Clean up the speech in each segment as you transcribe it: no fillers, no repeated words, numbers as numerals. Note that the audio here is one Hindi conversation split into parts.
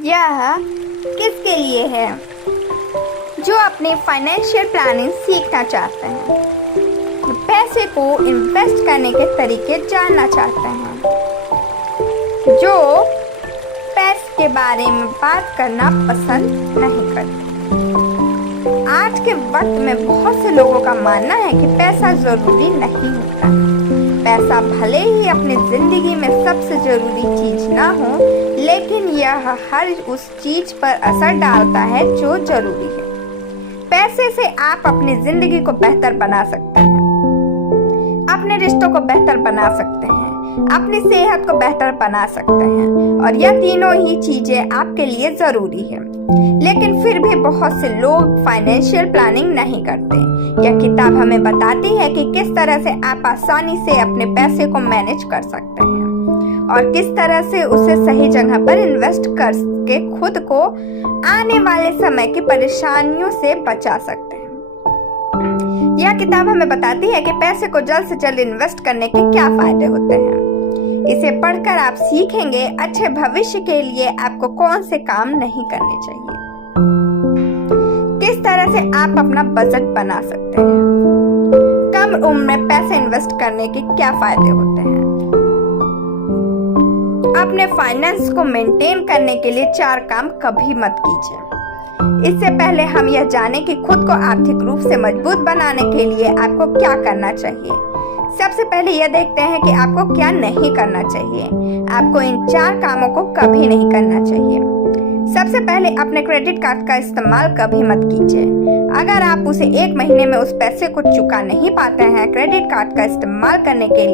यह किसके लिए है? जो अपनी फाइनेंशियल प्लानिंग सीखना चाहते हैं, पैसे को इन्वेस्ट करने के तरीके जानना चाहते हैं, जो पैसे के बारे में बात करना पसंद नहीं करते। आज के वक्त में बहुत से लोगों का मानना है कि पैसा जरूरी नहीं होता। पैसा भले ही अपनी जिंदगी में सबसे जरूरी चीज ना हो, लेकिन यह हर उस चीज पर असर डालता है जो जरूरी है। पैसे से आप अपनी जिंदगी को बेहतर बना सकते हैं, अपने रिश्तों को बेहतर बना सकते हैं, अपनी सेहत को बेहतर बना सकते हैं, और यह तीनों ही चीजें आपके लिए जरूरी है। लेकिन फिर भी बहुत से लोग फाइनेंशियल प्लानिंग नहीं करते। यह किताब हमें बताती है कि किस तरह से आप आसानी से अपने पैसे को मैनेज कर सकते हैं और किस तरह से उसे सही जगह पर इन्वेस्ट करके खुद को आने वाले समय की परेशानियों से बचा सकते हैं। यह किताब हमें बताती है कि पैसे को जल्द से जल्द इन्वेस्ट करने के क्या फायदे होते हैं। इसे पढ़कर आप सीखेंगे अच्छे भविष्य के लिए आपको कौन से काम नहीं करने चाहिए, किस तरह से आप अपना बजट बना सकते हैं, कम उम्र में पैसे इन्वेस्ट करने के क्या फायदे होते हैं, अपने फाइनेंस को मेंटेन करने के लिए 4 काम कभी मत कीजिए। इससे पहले हम यह जानें कि खुद को आर्थिक रूप से मजबूत बनाने के लिए आपको क्या करना चाहिए। सबसे पहले यह देखते हैं कि आपको क्या नहीं करना चाहिए। आपको इन 4 कामों को कभी नहीं करना चाहिए। सबसे पहले अपने क्रेडिट कार्ड का इस्तेमाल कभी मत कीजिए। अगर आप उसे 1 महीने में उस पैसे को चुका नहीं पाते हैं, क्रेडिट कार्ड का इस्तेमाल करने के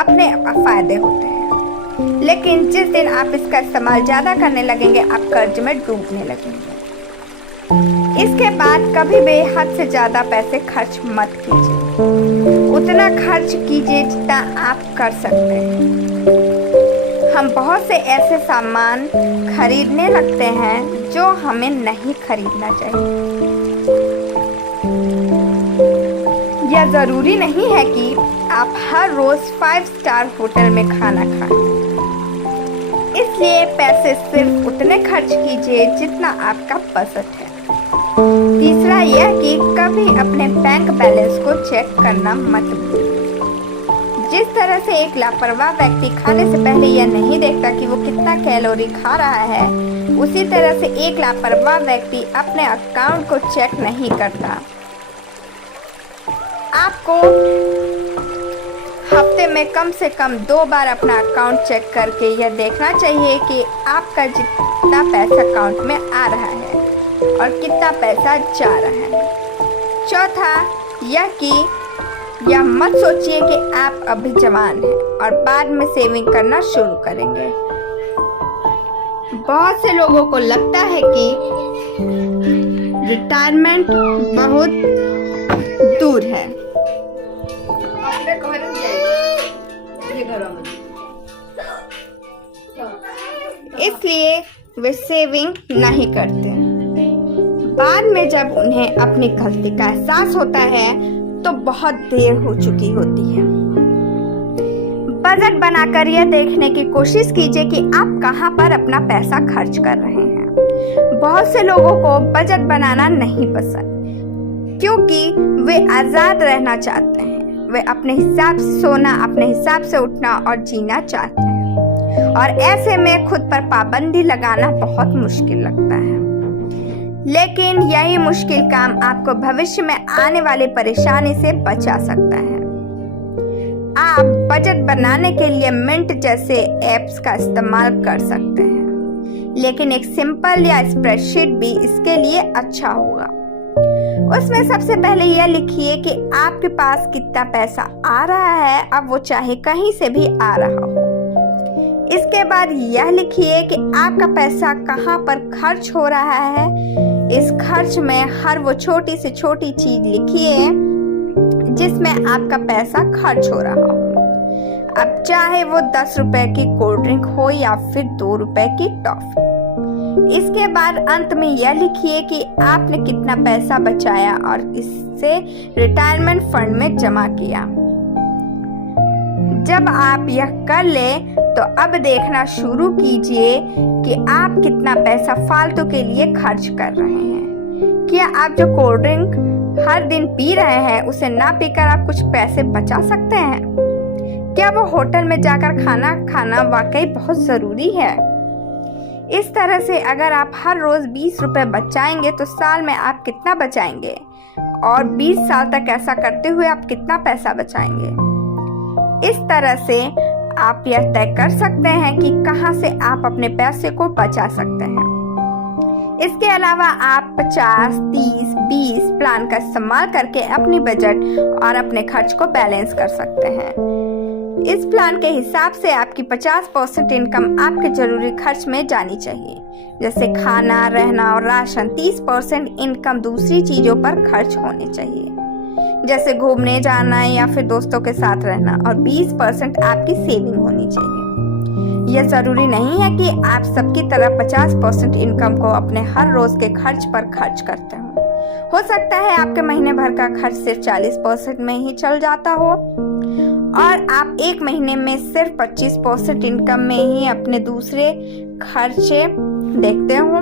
अपने फायदे होते हैं, लेकिन जिस दिन आप इसका इस्तेमाल ज्यादा करने लगेंगे, आप कर्ज में डूबने लगेंगे। इसके बाद कभी भी हद से ज्यादा पैसे खर्च मत कीजिए। उतना खर्च कीजिए जितना आप कर सकते हैं। हम बहुत से ऐसे सामान खरीदने लगते हैं जो हमें नहीं खरीदना चाहिए। यह जरूरी नहीं है कि आप हर रोज 5 स्टार होटल में खाना खाएं। इसलिए पैसे सिर्फ उतने खर्च कीजिए जितना आपका बजट है। तीसरा यह कि कभी अपने बैंक बैलेंस को चेक करना मत भूलिए। जिस तरह से एक लापरवाह व्यक्ति खाने से पहले यह नहीं देखता कि वो कितना कैलोरी खा रहा है, उसी तरह से एक लापरवाह व्यक्ति अपने अकाउंट को चेक नहीं करता। आपको हफ्ते में कम से कम 2 बार अपना अकाउंट चेक करके यह देखना चाहिए कि आपका जितना पैसा अकाउंट में आ रहा है और कितना पैसा जा रहा है। चौथा यह कि यह मत सोचिए कि आप अभी जवान हैं और बाद में सेविंग करना शुरू करेंगे। बहुत से लोगों को लगता है कि रिटायरमेंट बहुत दूर है, इसलिए वे सेविंग नहीं करते। बाद में जब उन्हें अपनी गलती का एहसास होता है तो बहुत देर हो चुकी होती है। बजट बनाकर यह देखने की कोशिश कीजिए कि आप कहां पर अपना पैसा खर्च कर रहे हैं। बहुत से लोगों को बजट बनाना नहीं पसंद, क्योंकि वे आजाद रहना चाहते हैं। वे अपने हिसाब से सोना, अपने हिसाब से उठना और जीना चाहते हैं, और ऐसे में खुद पर पाबंदी लगाना बहुत मुश्किल लगता है। लेकिन यही मुश्किल काम आपको भविष्य में आने वाली परेशानी से बचा सकता है। आप बजट बनाने के लिए मिंट जैसे ऐप्स का इस्तेमाल कर सकते हैं, लेकिन एक सिंपल या स्प्रेडशीट भी इसके लिए अच्छा होगा। उसमें सबसे पहले यह लिखिए कि आपके पास कितना पैसा आ रहा है, अब वो चाहे कहीं से भी आ रहा हो। इसके बाद यह लिखिए कि आपका पैसा कहाँ पर खर्च हो रहा है। इस खर्च में हर वो छोटी से छोटी चीज लिखिए जिसमें आपका पैसा खर्च हो रहा हो। अब चाहे वो 10 रुपए की कोल्ड ड्रिंक हो या फिर 2 रुपए की टॉफी। इसके बाद अंत में यह लिखिए कि आपने कितना पैसा बचाया और इससे रिटायरमेंट फंड में जमा किया। जब आप यह कर ले तो अब देखना शुरू कीजिए कि आप कितना पैसा फालतू के लिए खर्च कर रहे हैं। क्या आप जो कोल्ड ड्रिंक हर दिन पी रहे हैं उसे ना पीकर आप कुछ पैसे बचा सकते हैं? क्या वो होटल में जाकर खाना खाना वाकई बहुत ज़रूरी है? इस तरह से अगर आप हर रोज़ 20 रुपये बचाएंगे तो साल में आप कितना बचाएंगे, और 20 साल तक ऐसा करते हुए आप कितना पैसा बचाएंगे। इस तरह से आप यह तय कर सकते हैं कि कहां से आप अपने पैसे को बचा सकते हैं। इसके अलावा आप 50, 30, 20 प्लान का इस्तेमाल करके अपनी बजट और अपने खर्च को बैलेंस कर सकते हैं। इस प्लान के हिसाब से आपकी 50% इनकम आपके जरूरी खर्च में जानी चाहिए, जैसे खाना, रहना और राशन। 30% इनकम दूसरी चीजों पर खर्च होनी चाहिए, जैसे घूमने जाना या फिर दोस्तों के साथ रहना, और 20% आपकी सेविंग होनी चाहिए। यह जरूरी नहीं है कि आप सबकी तरह 50% इनकम को अपने हर रोज के खर्च पर खर्च करते हो सकता है आपके महीने भर का खर्च सिर्फ 40% में ही चल जाता हो और आप एक महीने में सिर्फ 25% इनकम में ही अपने दूसरे खर्चे देखते हो।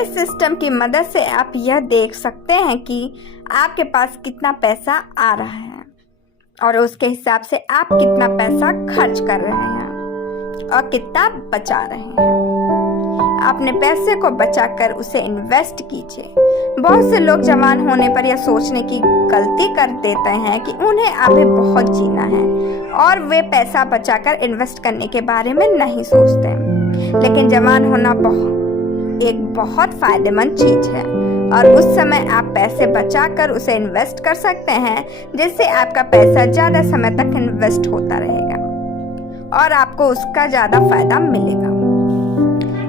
इस सिस्टम की मदद से आप यह देख सकते हैं कि आपके पास कितना पैसा आ रहा है और उसके हिसाब से आप कितना पैसा खर्च कर रहे हैं और कितना बचा रहे हैं। अपने पैसे को बचाकर उसे इन्वेस्ट कीजिए। बहुत से लोग जवान होने पर यह सोचने की गलती कर देते हैं कि उन्हें अभी बहुत जीना है और वे पैसा बचाकर इन्वेस्ट करने के बारे में नहीं सोचते। लेकिन जवान होना एक बहुत फायदेमंद चीज है और उस समय आप पैसे बचाकर उसे इन्वेस्ट कर सकते हैं, जिससे आपका पैसा ज्यादा समय तक इन्वेस्ट होता रहेगा और आपको उसका ज्यादा फायदा मिलेगा।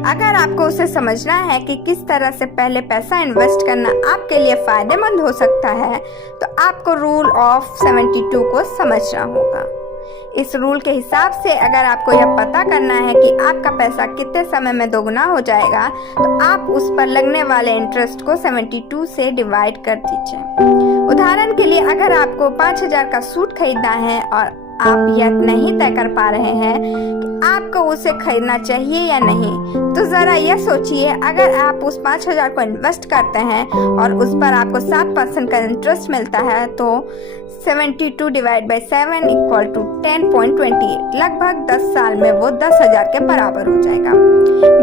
अगर आपको उसे समझना है कि किस तरह से पहले पैसा इन्वेस्ट करना आपके लिए फायदेमंद हो सकता है, तो आपको रूल ऑफ 72 को समझना होगा। इस रूल के हिसाब से अगर आपको यह पता करना है कि आपका पैसा कितने समय में दोगुना हो जाएगा, तो आप उस पर लगने वाले इंटरेस्ट को 72 से डिवाइड कर दीजिए। उदाहरण के लिए, अगर आपको 5000 का सूट खरीदना है और आप यह नहीं तय कर पा रहे हैं कि आपको उसे खरीदना चाहिए या नहीं, तो जरा यह सोचिए, अगर आप उस 5000 को इन्वेस्ट करते हैं और उस पर आपको 7% का इंटरेस्ट मिलता है, तो 72 डिवाइड बाई 7 इक्वल टू 10.28। लगभग 10 साल में वो 10,000 के बराबर हो जाएगा,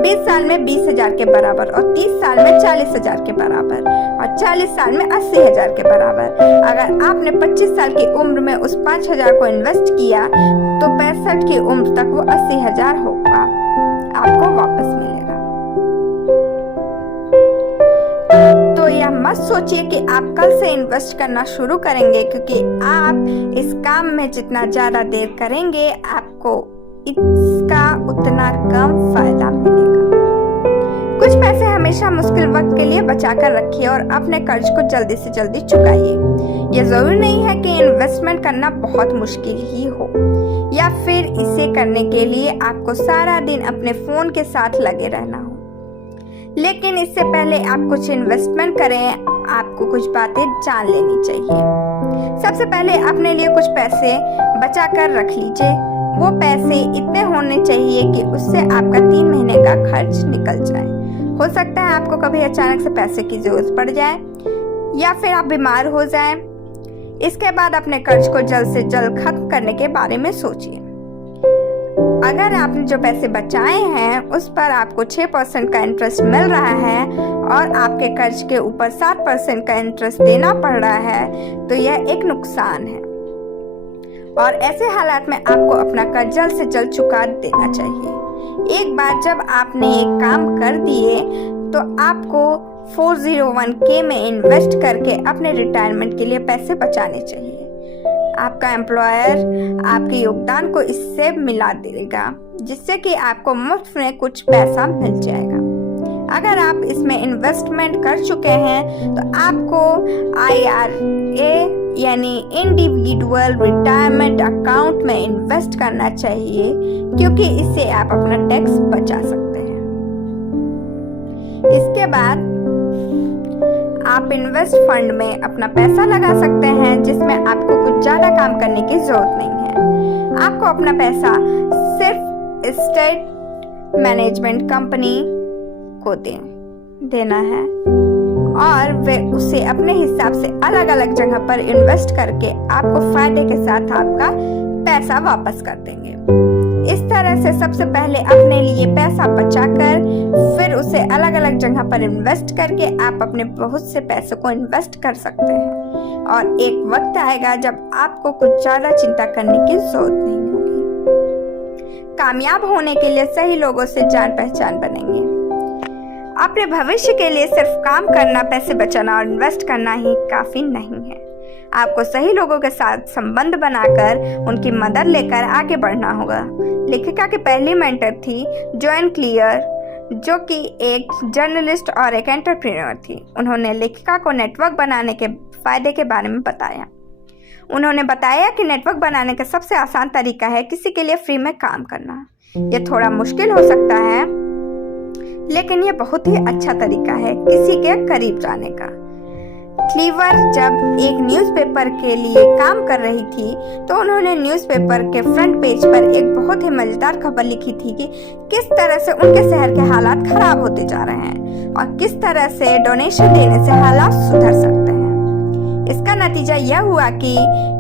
20 साल में 20,000 के बराबर, और 30 साल में 40,000 के बराबर, और 40 साल में 80,000 के बराबर। अगर आपने 25 साल की उम्र में उस 5,000 को इन्वेस्ट किया, तो 65 की उम्र तक वो 80,000 होगा, आपको वापस मिलेगा। तो यह मत सोचिए कि आप कल से इन्वेस्ट करना शुरू करेंगे, क्योंकि आप इस काम में जितना ज्यादा देर करेंगे, आपको इसका उतना कम फायदा मिलेगा। कुछ पैसे हमेशा मुश्किल वक्त के लिए बचाकर रखिए और अपने कर्ज को जल्दी से जल्दी चुकाइए। यह जरूरी नहीं है कि इन्वेस्टमेंट करना बहुत मुश्किल ही हो या फिर इसे करने के लिए आपको सारा दिन अपने फोन के साथ लगे रहना हो। लेकिन इससे पहले आप कुछ इन्वेस्टमेंट करें, आपको कुछ बातें जान लेनी चाहिए। सबसे पहले अपने लिए कुछ पैसे बचा कर रख लीजिए। वो पैसे इतने होने चाहिए कि उससे आपका 3 महीने का खर्च निकल जाए। हो सकता है आपको कभी अचानक से पैसे की जरूरत पड़ जाए या फिर आप बीमार हो जाएं। इसके बाद अपने कर्ज को जल्द से जल्द खत्म करने के बारे में सोचिए। अगर आपने जो पैसे बचाए हैं उस पर आपको 6% का इंटरेस्ट मिल रहा है और आपके कर्ज के ऊपर 7% का इंटरेस्ट देना पड़ रहा है, तो यह एक नुकसान है और ऐसे हालात में आपको अपना कर्ज जल्द से जल्द चुका देना चाहिए। एक बार जब आपने एक काम कर दिए, तो आपको 401k में इन्वेस्ट करके अपने रिटायरमेंट के लिए पैसे बचाने चाहिए। आपका एम्प्लॉयर आपके योगदान को इससे मिला देगा, जिससे कि आपको मुफ्त में कुछ पैसा मिल जाएगा। अगर आप इसमें इन्वेस्टमेंट कर चुके हैं, तो आपको IRA यानी इंडिविजुअल रिटायरमेंट अकाउंट में इन्वेस्ट करना चाहिए, क्योंकि इससे आप अपना टैक्स बचा सकते हैं। इसके बाद आप इन्वेस्ट फंड में अपना पैसा लगा सकते हैं, जिसमें आपको कुछ ज्यादा काम करने की जरूरत नहीं है। आपको अपना पैसा सिर्फ एस्टेट मैनेजमेंट कंपनी को देना है और वे उसे अपने हिसाब से अलग अलग जगह पर इन्वेस्ट करके आपको फायदे के साथ आपका पैसा वापस कर देंगे। इस तरह से सबसे पहले अपने लिए पैसा बचाकर फिर उसे अलग अलग जगह पर इन्वेस्ट करके आप अपने बहुत से पैसों को इन्वेस्ट कर सकते हैं और एक वक्त आएगा जब आपको कुछ ज्यादा चिंता करने की जरूरत नहीं होगी। कामयाब होने के लिए सही लोगों से जान पहचान बनेंगे। अपने भविष्य के लिए सिर्फ काम करना, पैसे बचाना और इन्वेस्ट करना ही काफी नहीं है। आपको सही लोगों के साथ संबंध बनाकर उनकी मदद लेकर आगे बढ़ना होगा। लेखिका की पहली मेंटर थी जोएन क्लियर, जो कि एक जर्नलिस्ट और एक एंटरप्रेन्योर थी। उन्होंने लेखिका को नेटवर्क बनाने के फायदे के बारे में बताया। उन्होंने बताया कि नेटवर्क बनाने का सबसे आसान तरीका है किसी के लिए फ्री में काम करना। यह थोड़ा मुश्किल हो सकता है, लेकिन यह बहुत ही अच्छा तरीका है किसी के करीब जाने का। क्लीवर जब एक न्यूज़पेपर के लिए काम कर रही थी तो उन्होंने न्यूज़पेपर के फ्रंट पेज पर एक बहुत ही मजेदार खबर लिखी थी कि किस तरह से उनके शहर के हालात खराब होते जा रहे हैं और किस तरह से डोनेशन देने से हालात सुधर सकते हैं। इसका नतीजा यह हुआ कि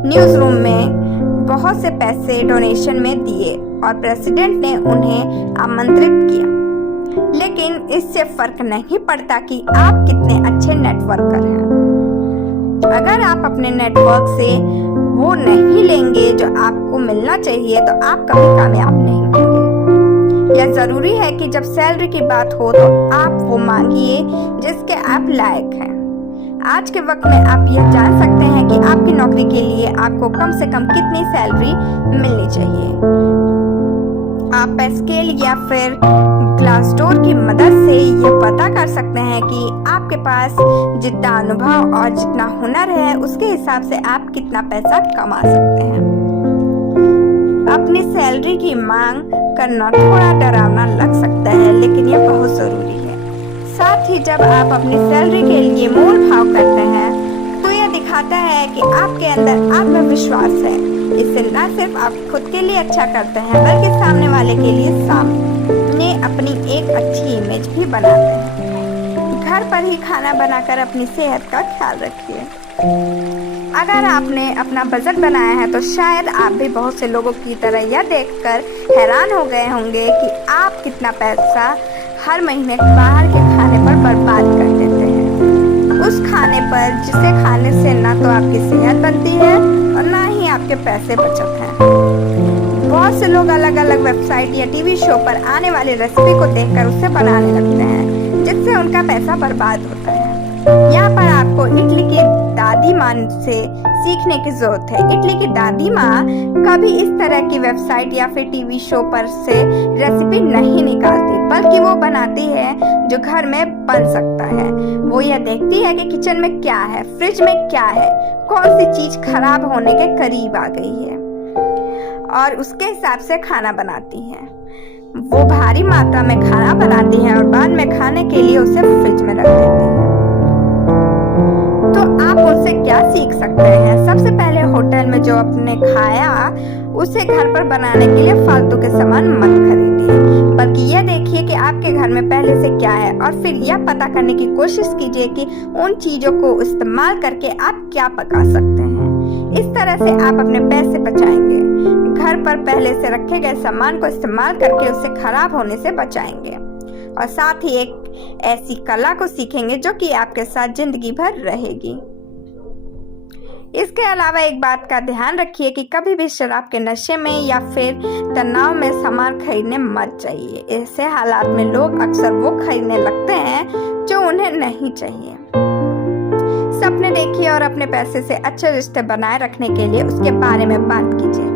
न्यूज़ रूम में बहुत से पैसे डोनेशन में दिए और प्रेसिडेंट ने उन्हें आमंत्रित किया। लेकिन इससे फर्क नहीं पड़ता कि आप कितने अच्छे नेटवर्कर हैं। अगर आप अपने नेटवर्क से वो नहीं लेंगे जो आपको मिलना चाहिए तो आप कभी कामयाब नहीं होंगे। यह जरूरी है कि जब सैलरी की बात हो तो आप वो मांगिए जिसके आप लायक हैं। आज के वक्त में आप यह जान सकते हैं कि आपकी नौकरी के लिए आपको कम से कम कितनी सैलरी मिलनी चाहिए। आप स्केल या फिर ग्लासडोर की मदद से ये पता कर सकते हैं कि आपके पास जितना अनुभव और जितना हुनर है उसके हिसाब से आप कितना पैसा कमा सकते हैं। अपनी सैलरी की मांग करना थोड़ा डरावना लग सकता है, लेकिन यह बहुत जरूरी है। साथ ही जब आप अपनी सैलरी के लिए मोल भाव करते हैं तो यह दिखाता है कि आपके अंदर आत्मविश्वास है। इससे न सिर्फ आप खुद के लिए अच्छा करते हैं बल्कि सामने वाले के लिए सामने अपनी एक अच्छी इमेज भी बनाते हैं। घर पर ही खाना बनाकर अपनी सेहत का ख्याल रखिए। अगर आपने अपना बजट बनाया है तो शायद आप भी बहुत से लोगों की तरह यह देखकर हैरान हो गए होंगे कि आप कितना पैसा हर महीने बाहर के खाने पर बर्बाद कर देते हैं। उस खाने पर जिसे खाने से ना तो आपकी सेहत बनती है और ना ही आपके पैसे बचत हैं। बहुत से लोग अलग अलग वेबसाइट या टीवी शो पर आने वाली रेसिपी को देखकर उसे बनाने लगते हैं, जिससे उनका पैसा बर्बाद होता है। यहाँ पर आपको इटली की दादी माँ से सीखने की जरूरत है। इटली की दादी माँ कभी इस तरह की वेबसाइट या फिर टीवी शो पर से रेसिपी नहीं निकालती, बल्कि वो बनाती है जो घर में बन सकता है। वो यह देखती है कि किचन में क्या है, फ्रिज में क्या है, कौन सी चीज खराब होने के करीब आ गई है और उसके हिसाब से खाना बनाती है। वो भारी मात्रा में खाना बनाती है और बाद में खाने के लिए उसे फ्रिज में रख देती है। तो आप उनसे क्या सीख सकते हैं? सबसे पहले होटल में जो आपने खाया उसे घर पर बनाने के लिए फालतू के सामान मत खरीदिए, बल्कि यह देखिए कि आपके घर में पहले से क्या है और फिर यह पता करने की कोशिश कीजिए कि उन चीजों को इस्तेमाल करके आप क्या पका सकते हैं। इस तरह से आप अपने पैसे बचाएंगे। घर पर पहले से रखे गए सामान को इस्तेमाल करके उसे खराब होने से बचाएंगे और साथ ही एक ऐसी कला को सीखेंगे जो कि आपके साथ जिंदगी भर रहेगी। इसके अलावा एक बात का ध्यान रखिए कि कभी भी शराब के नशे में या फिर तनाव में सामान खरीदने मत जाइए। ऐसे हालात में लोग अक्सर वो खरीदने लगते हैं जो उन्हें नहीं चाहिए। सपने देखिए और अपने पैसे से अच्छे रिश्ते बनाए रखने के लिए उसके बारे में बात कीजिए।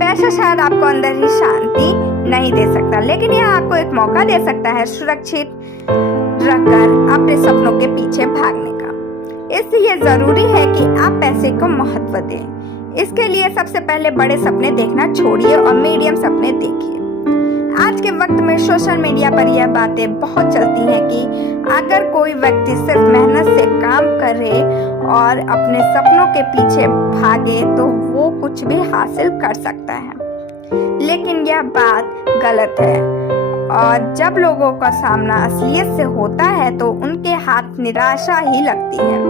पैसा शायद आपको अंदर ही शांति नहीं दे सकता, लेकिन यह आपको एक मौका दे सकता है सुरक्षित रहकर अपने सपनों के पीछे भागने का। इसलिए जरूरी है कि आप पैसे को महत्व दें। इसके लिए सबसे पहले बड़े सपने देखना छोड़िए और मीडियम सपने देखिए। आज के वक्त में सोशल मीडिया पर यह बातें बहुत चलती हैं कि अगर कोई व्यक्ति सिर्फ मेहनत से काम करे और अपने सपनों के पीछे भागे तो वो कुछ भी हासिल कर सकता है। लेकिन यह बात गलत है और जब लोगों का सामना असलियत से होता है तो उनके हाथ निराशा ही लगती है।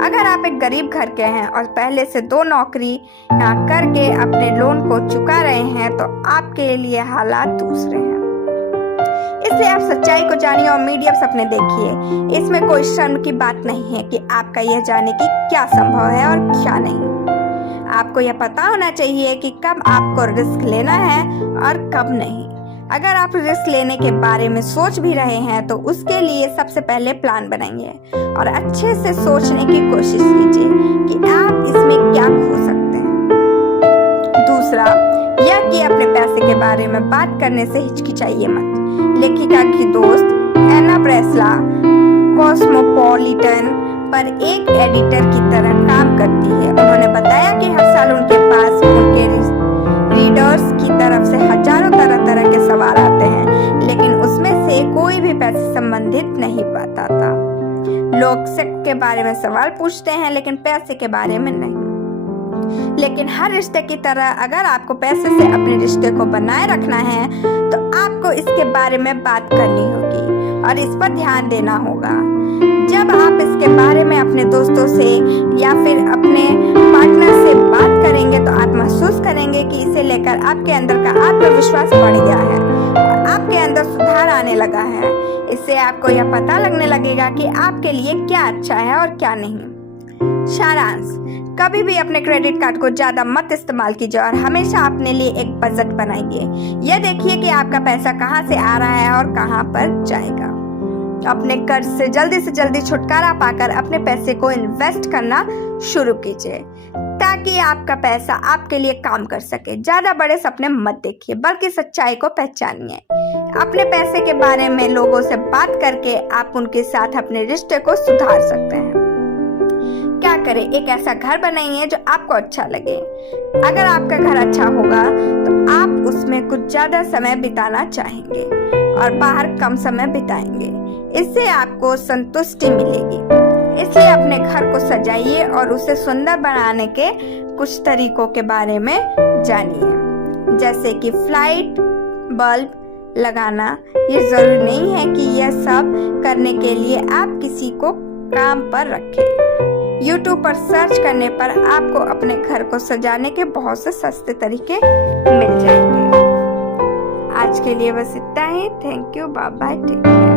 अगर आप एक गरीब घर के हैं और पहले से 2 नौकरी करके अपने लोन को चुका रहे हैं तो आपके लिए हालात दूसरे हैं। इसलिए आप सच्चाई को जानिए और मीडियम सपने देखिए। इसमें कोई शर्म की बात नहीं है कि आपका यह जाने की क्या संभव है और क्या नहीं। आपको यह पता होना चाहिए कि कब आपको रिस्क लेना है और कब नहीं। अगर आप रिस्क लेने के बारे में सोच भी रहे हैं तो उसके लिए सबसे पहले प्लान बनाइए और अच्छे से सोचने की कोशिश कीजिए कि आप इसमें क्या खो सकते हैं। दूसरा, यह कि अपने पैसे के बारे में बात करने से हिचकिचाइए मत। लेखिका की दोस्त एना प्रेस्ला कॉस्मोपॉलिटन पर एक एडिटर की तरह काम करती है। उन्होंने बताया कि हर साल उनके पास उनके रीडर्स की तरफ से हजारों तरह के सवाल आते हैं, लेकिन उसमें से कोई भी पैसे संबंधित नहीं बताता। लोग सेक्स के बारे में सवाल पूछते हैं लेकिन पैसे के बारे में नहीं। लेकिन हर रिश्ते की तरह अगर आपको पैसे से अपने रिश्ते को बनाए रखना है तो आपको इसके बारे में बात करनी होगी और इस पर ध्यान देना होगा। जब आप इसके बारे में अपने दोस्तों से या फिर अपने पार्टनर से बात करेंगे तो आप महसूस करेंगे कि इसे लेकर आपके अंदर का आत्मविश्वास बढ़ गया है और आपके अंदर सुधार आने लगा है। इससे आपको यह पता लगने लगेगा कि आपके लिए क्या अच्छा है और क्या नहीं। सारांश, कभी भी अपने क्रेडिट कार्ड को ज्यादा मत इस्तेमाल कीजिए और हमेशा अपने लिए एक बजट बनाइए। यह देखिए कि आपका पैसा कहां से आ रहा है और कहां पर जाएगा। अपने कर्ज से जल्दी छुटकारा पाकर अपने पैसे को इन्वेस्ट करना शुरू कीजिए ताकि आपका पैसा आपके लिए काम कर सके। ज्यादा बड़े सपने मत देखिए बल्कि सच्चाई को पहचानिए। अपने पैसे के बारे में लोगों से बात करके आप उनके साथ अपने रिश्ते को सुधार सकते हैं। क्या करें, एक ऐसा घर बनाइए जो आपको अच्छा लगे। अगर आपका घर अच्छा होगा तो आप उसमें कुछ ज्यादा समय बिताना चाहेंगे और बाहर कम समय बिताएंगे। इससे आपको संतुष्टि मिलेगी। इसलिए अपने घर को सजाइए और उसे सुंदर बनाने के कुछ तरीकों के बारे में जानिए, जैसे कि फ्लाइट बल्ब लगाना। ये जरूरी नहीं है कि यह सब करने के लिए आप किसी को काम पर रखें। YouTube पर सर्च करने पर आपको अपने घर को सजाने के बहुत से सस्ते तरीके मिल जाएंगे। आज के लिए बस इतना ही। Thank you, bye bye, take care.